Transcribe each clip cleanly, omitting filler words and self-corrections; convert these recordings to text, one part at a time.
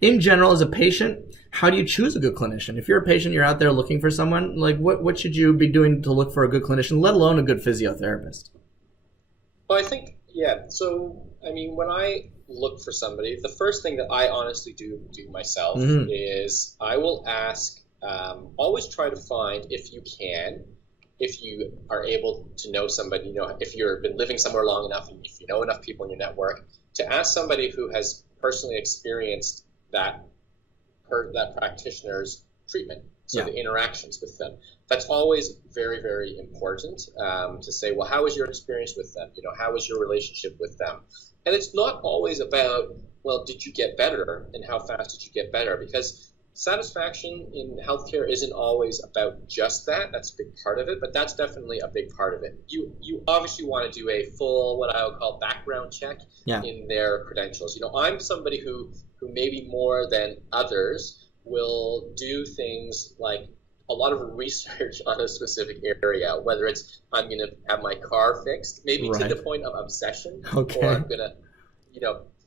in general, as a patient, how do you choose a good clinician? If you're a patient, you're out there looking for someone, like what should you be doing to look for a good clinician, let alone a good physiotherapist? Well, I think, yeah. So, I mean, when I look for somebody, the first thing that I honestly do myself is I will ask, always try to find, if you can, if you are able to know somebody, if you've been living somewhere long enough and if you know enough people in your network, to ask somebody who has personally experienced that practitioner's treatment, so the interactions with them. That's always very, very important, to say, well, how was your experience with them? How was your relationship with them? And it's not always about, well, did you get better and how fast did you get better? Because satisfaction in healthcare isn't always about just that. That's a big part of it, but that's definitely a big part of it. You obviously want to do a full, what I would call, background check in their credentials. I'm somebody who maybe more than others will do things like a lot of research on a specific area, whether it's I'm going to have my car fixed, maybe to the point of obsession, or I'm going to,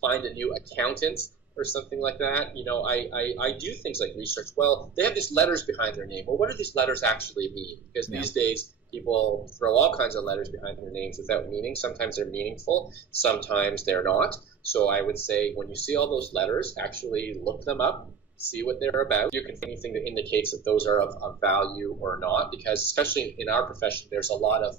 find a new accountant or something like that. I do things like research. Well, they have these letters behind their name. Well, what do these letters actually mean? Because these days people throw all kinds of letters behind their names without meaning. Sometimes they're meaningful, sometimes they're not. So I would say when you see all those letters, actually look them up, see what they're about. You can find anything that indicates that those are of value or not, because especially in our profession, there's a lot of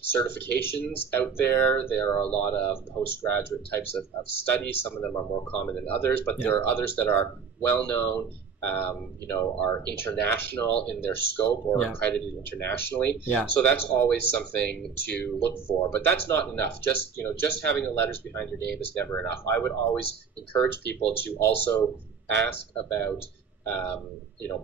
certifications out there. There are a lot of postgraduate types of studies. Some of them are more common than others, but there are others that are well-known, are international in their scope or accredited internationally. So that's always something to look for, but that's not enough. Just having the letters behind your name is never enough. I would always encourage people to also ask about,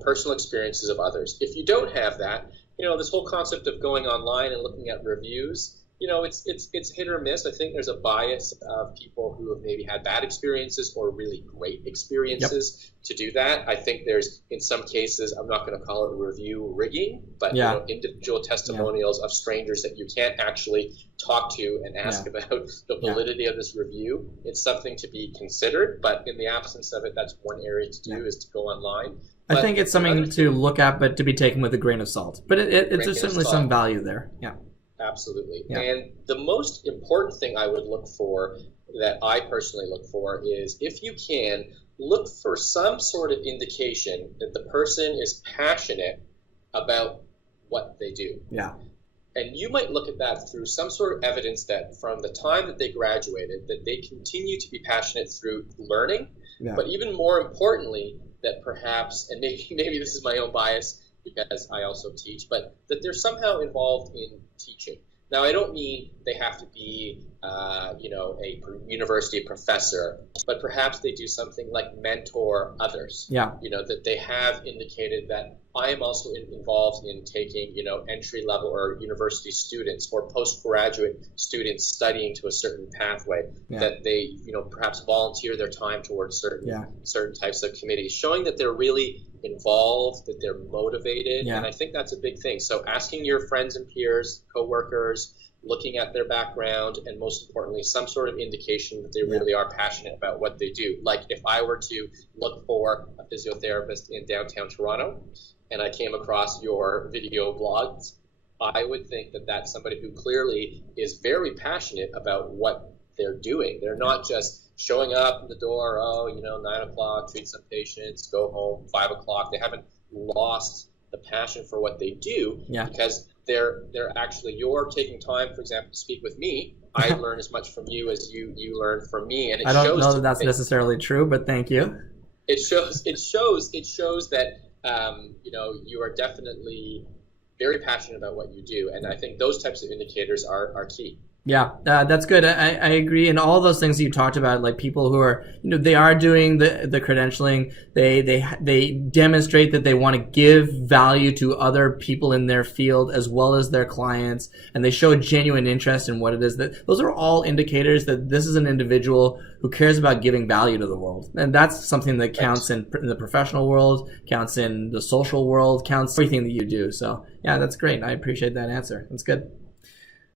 personal experiences of others. If you don't have that, this whole concept of going online and looking at reviews, it's hit or miss. I think there's a bias of people who have maybe had bad experiences or really great experiences to do that. I think there's, in some cases, I'm not going to call it review rigging, but individual testimonials of strangers that you can't actually talk to and ask about the validity of this review. It's something to be considered, but in the absence of it, that's one area to do is to go online. I think it's something to look at, but to be taken with a grain of salt. But it's certainly some value there. Yeah. Absolutely. And the most important thing I would look for, that I personally look for, is if you can, look for some sort of indication that the person is passionate about what they do. Yeah. And you might look at that through some sort of evidence that from the time that they graduated, that they continue to be passionate through learning, but even more importantly, that perhaps, and maybe this is my own bias because I also teach, but that they're somehow involved in teaching. Now, I don't mean they have to be, a university professor, but perhaps they do something like mentor others. Yeah. That they have indicated that I am also involved in taking, entry level or university students or postgraduate students studying to a certain pathway, that they, perhaps volunteer their time towards certain types of committees, showing that they're really involved, that they're motivated. And I think that's a big thing. So asking your friends and peers, coworkers, looking at their background, and most importantly, some sort of indication that they really are passionate about what they do. Like if I were to look for a physiotherapist in downtown Toronto and I came across your video blogs, I would think that that's somebody who clearly is very passionate about what they're doing. They're not just showing up at the door, 9 o'clock, treat some patients, go home, 5 o'clock. They haven't lost the passion for what they do because they're actually, you're taking time, for example, to speak with me. I learn as much from you as you learn from me, and I don't know that that's necessarily true, but thank you. It shows that you are definitely very passionate about what you do, and I think those types of indicators are key. Yeah, that's good. I agree. And all those things you talked about, like people who are, they are doing the credentialing. They demonstrate that they want to give value to other people in their field as well as their clients, and they show a genuine interest in what it is. That those are all indicators that this is an individual who cares about giving value to the world, and that's something that counts in the professional world, counts in the social world, counts everything that you do. So yeah, that's great. I appreciate that answer. That's good.